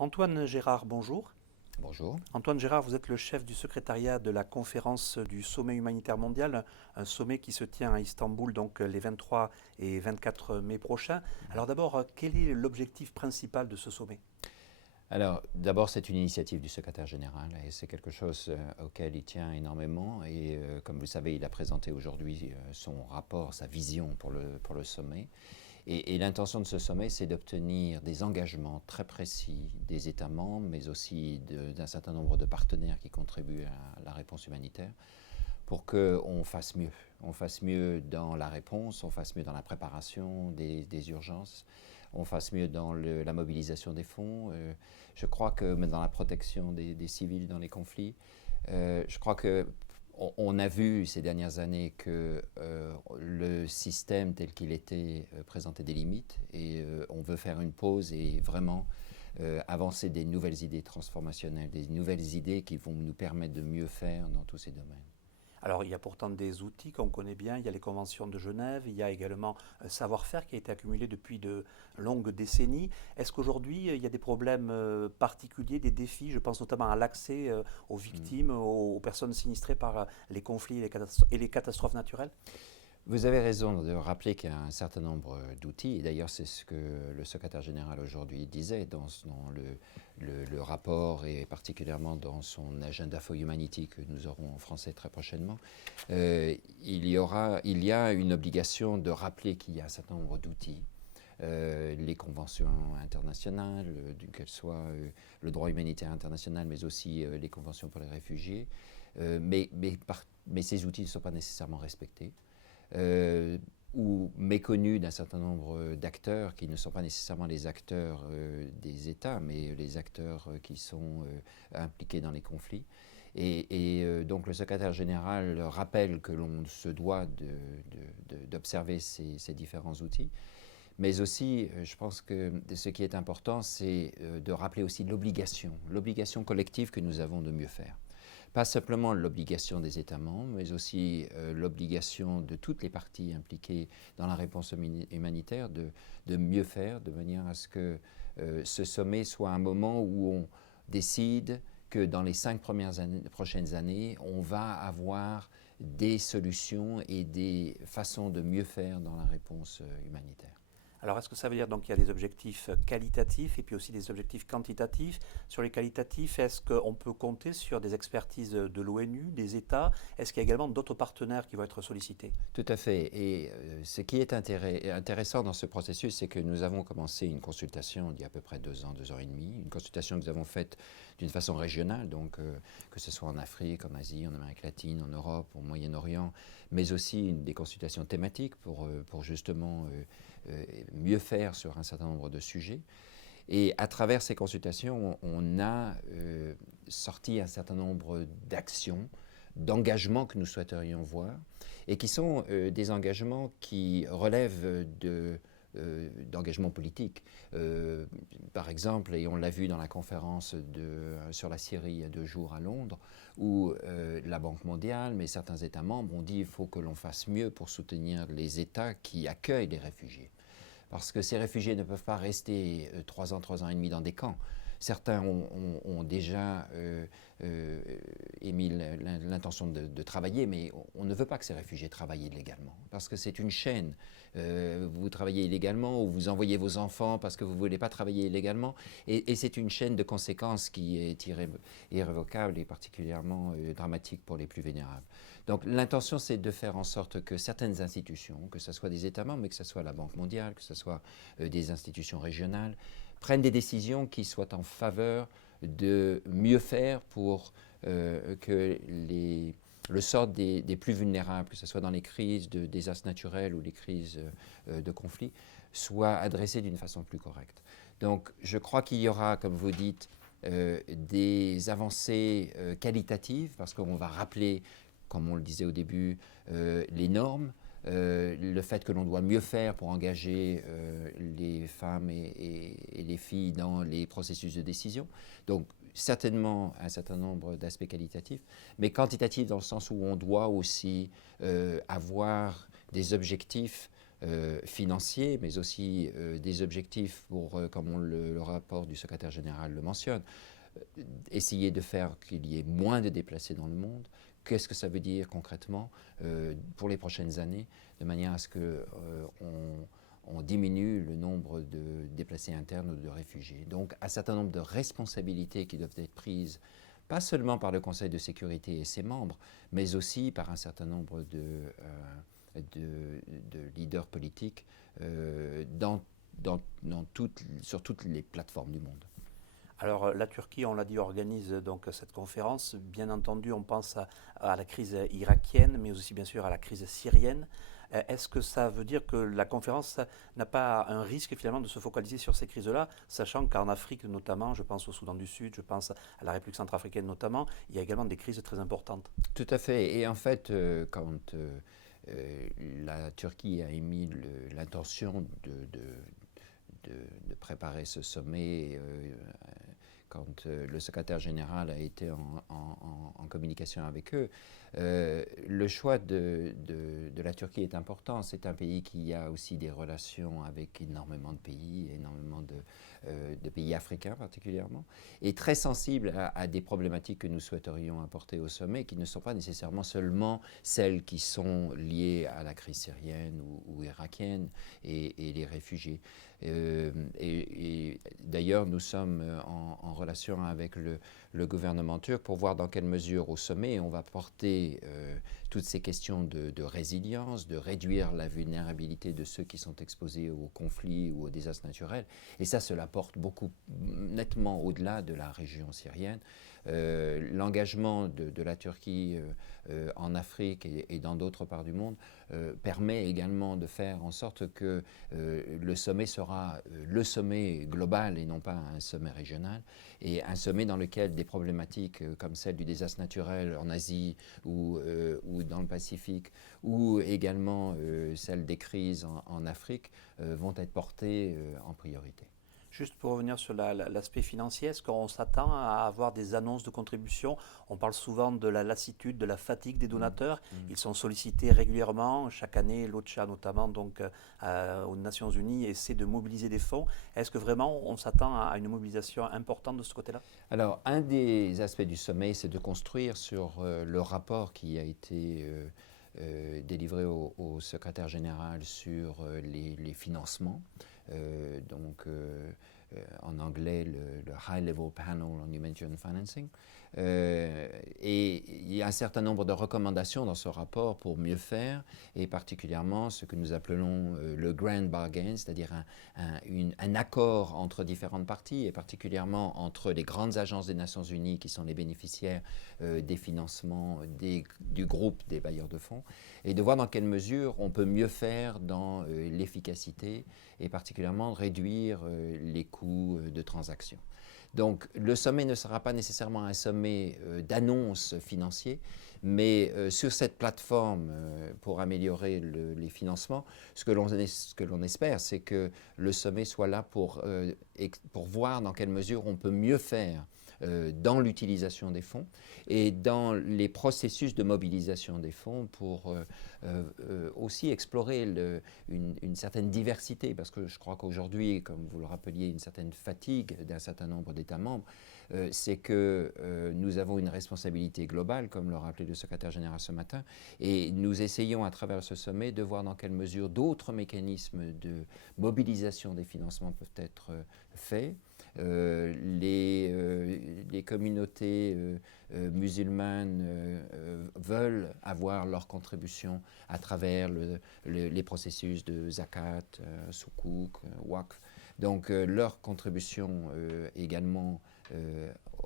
Antoine Gérard, bonjour. Bonjour. Antoine Gérard, vous êtes le chef du secrétariat de la conférence du sommet humanitaire mondial, un sommet qui se tient à Istanbul donc les 23 et 24 mai prochains. Alors d'abord, quel est l'objectif principal de ce sommet? Alors, d'abord, c'est une initiative du secrétaire général et c'est quelque chose auquel il tient énormément. Et comme vous le savez, il a présenté aujourd'hui son rapport, sa vision pour le sommet. Et l'intention de ce sommet, c'est d'obtenir des engagements très précis des États membres, mais aussi d'un certain nombre de partenaires qui contribuent à la réponse humanitaire, pour qu'on fasse mieux. On fasse mieux dans la réponse, on fasse mieux dans la préparation des urgences, on fasse mieux dans la mobilisation des fonds. Je crois que même dans la protection des civils dans les conflits, je crois que on a vu ces dernières années que le système tel qu'il était présentait des limites et on veut faire une pause et vraiment avancer des nouvelles idées transformationnelles, des nouvelles idées qui vont nous permettre de mieux faire dans tous ces domaines. Alors il y a pourtant des outils qu'on connaît bien, il y a les conventions de Genève, il y a également un savoir-faire qui a été accumulé depuis de longues décennies. Est-ce qu'aujourd'hui il y a des problèmes particuliers, des défis, je pense notamment à l'accès aux victimes, aux personnes sinistrées par les conflits et les catastrophes naturelles? Vous avez raison de rappeler qu'il y a un certain nombre d'outils, et d'ailleurs c'est ce que le secrétaire général aujourd'hui disait dans le rapport et particulièrement dans son agenda for Humanity que nous aurons en français très prochainement. Il y a une obligation de rappeler qu'il y a un certain nombre d'outils. Les conventions internationales, qu'elles soient le droit humanitaire international, mais aussi les conventions pour les réfugiés. Mais ces outils ne sont pas nécessairement respectés. Ou méconnus d'un certain nombre d'acteurs qui ne sont pas nécessairement les acteurs des États, mais les acteurs qui sont impliqués dans les conflits. Donc le secrétaire général rappelle que l'on se doit d'observer ces différents outils. Mais aussi, je pense que ce qui est important, c'est de rappeler aussi l'obligation collective que nous avons de mieux faire. Pas simplement l'obligation des États membres, mais aussi l'obligation de toutes les parties impliquées dans la réponse humanitaire de mieux faire, de manière à ce que ce sommet soit un moment où on décide que dans les 5 prochaines années, on va avoir des solutions et des façons de mieux faire dans la réponse humanitaire. Alors, est-ce que ça veut dire donc qu'il y a des objectifs qualitatifs et puis aussi des objectifs quantitatifs? Sur les qualitatifs, est-ce qu'on peut compter sur des expertises de l'ONU, des États? Est-ce qu'il y a également d'autres partenaires qui vont être sollicités? Tout à fait. Et ce qui est intéressant dans ce processus, c'est que nous avons commencé une consultation il y a à peu près 2 ans et demi, une consultation que nous avons faite d'une façon régionale, donc que ce soit en Afrique, en Asie, en Amérique latine, en Europe, au Moyen-Orient, mais aussi des consultations thématiques pour justement mieux faire sur un certain nombre de sujets. Et à travers ces consultations, on a sorti un certain nombre d'actions, d'engagements que nous souhaiterions voir, et qui sont des engagements qui relèvent d'engagements politiques. Par exemple, et on l'a vu dans la conférence sur la Syrie il y a 2 jours à Londres, où la Banque mondiale, mais certains États membres ont dit qu'il faut que l'on fasse mieux pour soutenir les États qui accueillent les réfugiés. Parce que ces réfugiés ne peuvent pas rester 3 ans et demi dans des camps. Certains ont déjà émis l'intention de travailler, mais on ne veut pas que ces réfugiés travaillent illégalement, parce que c'est une chaîne. Vous travaillez illégalement ou vous envoyez vos enfants parce que vous ne voulez pas travailler illégalement, et c'est une chaîne de conséquences qui est irrévocable et particulièrement dramatique pour les plus vulnérables. Donc l'intention, c'est de faire en sorte que certaines institutions, que ce soit des États membres, mais que ce soit la Banque mondiale, que ce soit des institutions régionales, prennent des décisions qui soient en faveur de mieux faire pour que le sort des plus vulnérables, que ce soit dans les crises de désastres naturels ou les crises de conflits, soit adressé d'une façon plus correcte. Donc je crois qu'il y aura, comme vous dites, des avancées qualitatives, parce qu'on va rappeler, comme on le disait au début, les normes, le fait que l'on doit mieux faire pour engager les femmes et les filles dans les processus de décision. Donc certainement un certain nombre d'aspects qualitatifs, mais quantitatifs dans le sens où on doit aussi avoir des objectifs financiers, mais aussi des objectifs pour, comme le rapport du secrétaire général le mentionne, essayer de faire qu'il y ait moins de déplacés dans le monde. Qu'est-ce que ça veut dire concrètement pour les prochaines années, de manière à ce qu'on diminue le nombre de déplacés internes ou de réfugiés. Donc, un certain nombre de responsabilités qui doivent être prises, pas seulement par le Conseil de sécurité et ses membres, mais aussi par un certain nombre de leaders politiques sur toutes les plateformes du monde. Alors la Turquie, on l'a dit, organise donc cette conférence. Bien entendu, on pense à la crise irakienne, mais aussi bien sûr à la crise syrienne. Est-ce que ça veut dire que la conférence n'a pas un risque finalement de se focaliser sur ces crises-là, sachant qu'en Afrique notamment, je pense au Soudan du Sud, je pense à la République centrafricaine notamment, il y a également des crises très importantes. Tout à fait. Et en fait, quand la Turquie a émis l'intention de préparer ce sommet, quand le secrétaire général a été en communication avec eux, le choix de la Turquie est important. C'est un pays qui a aussi des relations avec énormément de pays, énormément de pays africains particulièrement, et très sensible à des problématiques que nous souhaiterions apporter au sommet, qui ne sont pas nécessairement seulement celles qui sont liées à la crise syrienne ou irakienne et les réfugiés. Et d'ailleurs, nous sommes en relation avec le gouvernement turc pour voir dans quelle mesure au sommet on va porter toutes ces questions de résilience, de réduire la vulnérabilité de ceux qui sont exposés aux conflits ou aux désastres naturels. Et ça, cela porte beaucoup nettement au-delà de la région syrienne. L'engagement de la Turquie en Afrique et dans d'autres parts du monde permet également de faire en sorte que le sommet sera le sommet global et non pas un sommet régional, et un sommet dans lequel des problématiques comme celle du désastre naturel en Asie ou dans le Pacifique, ou également celle des crises en Afrique, vont être portées en priorité. Juste pour revenir sur l'aspect financier, est-ce qu'on s'attend à avoir des annonces de contribution? On parle souvent de la lassitude, de la fatigue des donateurs. Ils sont sollicités régulièrement. Chaque année, l'OCHA notamment, donc, aux Nations Unies, essaie de mobiliser des fonds. Est-ce que vraiment on s'attend à une mobilisation importante de ce côté-là? Alors, un des aspects du sommet, c'est de construire sur le rapport qui a été délivré au secrétaire général sur les financements. En anglais, le High Level Panel on Humanitarian Financing. Et il y a un certain nombre de recommandations dans ce rapport pour mieux faire, et particulièrement ce que nous appelons le Grand Bargain, c'est-à-dire un accord entre différentes parties, et particulièrement entre les grandes agences des Nations Unies qui sont les bénéficiaires des financements du groupe des bailleurs de fonds, et de voir dans quelle mesure on peut mieux faire dans l'efficacité et particulièrement réduire les coûts de transaction. Donc le sommet ne sera pas nécessairement un sommet d'annonces financiers, mais sur cette plateforme pour améliorer les financements, ce que l'on espère, c'est que le sommet soit là pour voir dans quelle mesure on peut mieux faire dans l'utilisation des fonds et dans les processus de mobilisation des fonds pour aussi explorer une certaine diversité, parce que je crois qu'aujourd'hui, comme vous le rappeliez, une certaine fatigue d'un certain nombre d'États membres, c'est que nous avons une responsabilité globale, comme le rappelait le secrétaire général ce matin, et nous essayons à travers ce sommet de voir dans quelle mesure d'autres mécanismes de mobilisation des financements peuvent être faits. Les communautés musulmanes veulent avoir leur contribution à travers les processus de zakat, soukouk, waqf. Donc leur contribution également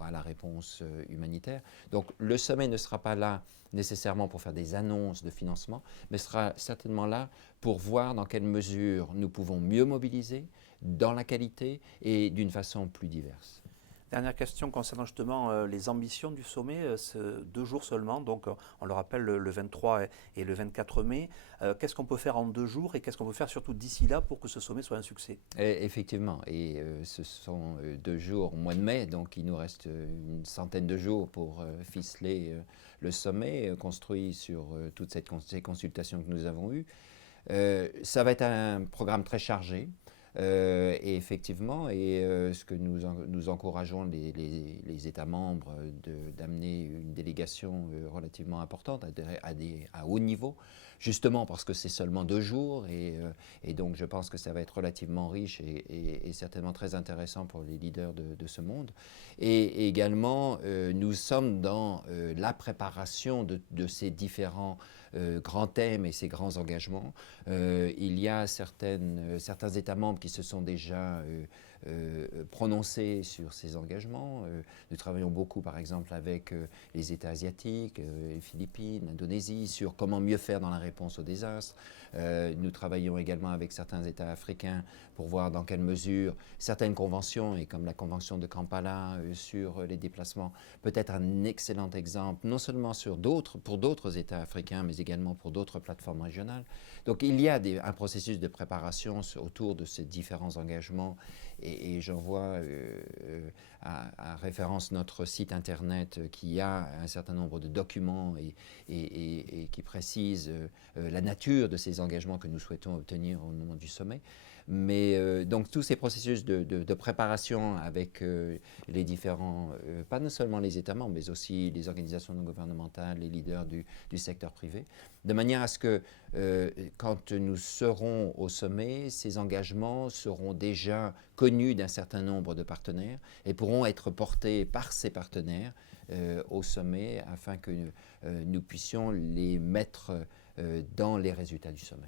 à la réponse humanitaire. Donc le sommet ne sera pas là nécessairement pour faire des annonces de financement, mais sera certainement là pour voir dans quelle mesure nous pouvons mieux mobiliser, dans la qualité et d'une façon plus diverse. Dernière question concernant justement les ambitions du sommet, 2 jours seulement, donc on le rappelle le 23 et le 24 mai. Qu'est-ce qu'on peut faire en 2 jours et qu'est-ce qu'on peut faire surtout d'ici là pour que ce sommet soit un succès? Effectivement, et ce sont 2 jours au mois de mai, donc il nous reste une centaine de jours pour ficeler le sommet construit sur toutes ces consultations que nous avons eues. Ça va être un programme très chargé. Et effectivement, ce que nous encourageons les États membres d'amener une délégation relativement importante à haut niveau, justement parce que c'est seulement 2 jours et donc je pense que ça va être relativement riche et certainement très intéressant pour les leaders de ce monde. Et également, nous sommes dans la préparation de ces différents grands thèmes et ces grands engagements. Il y a certains États membres qui se sont déjà prononcés sur ces engagements. Nous travaillons beaucoup, par exemple, avec les États asiatiques, les Philippines, l'Indonésie, sur comment mieux faire dans la réponse aux désastres. Nous travaillons également avec certains États africains pour voir dans quelle mesure certaines conventions, et comme la convention de Kampala sur les déplacements, peut être un excellent exemple, non seulement pour d'autres États africains, mais également pour d'autres plateformes régionales. Donc il y a un processus de préparation autour de ces différents engagements et j'en vois à référence notre site internet qui a un certain nombre de documents et qui précise la nature de ces engagements que nous souhaitons obtenir au moment du sommet. Mais donc tous ces processus de préparation avec les différents, pas seulement les États membres, mais aussi les organisations non gouvernementales, les leaders du secteur privé, de manière à ce que quand nous serons au sommet, ces engagements seront déjà connus d'un certain nombre de partenaires et pourront être portés par ces partenaires au sommet afin que nous puissions les mettre dans les résultats du sommet.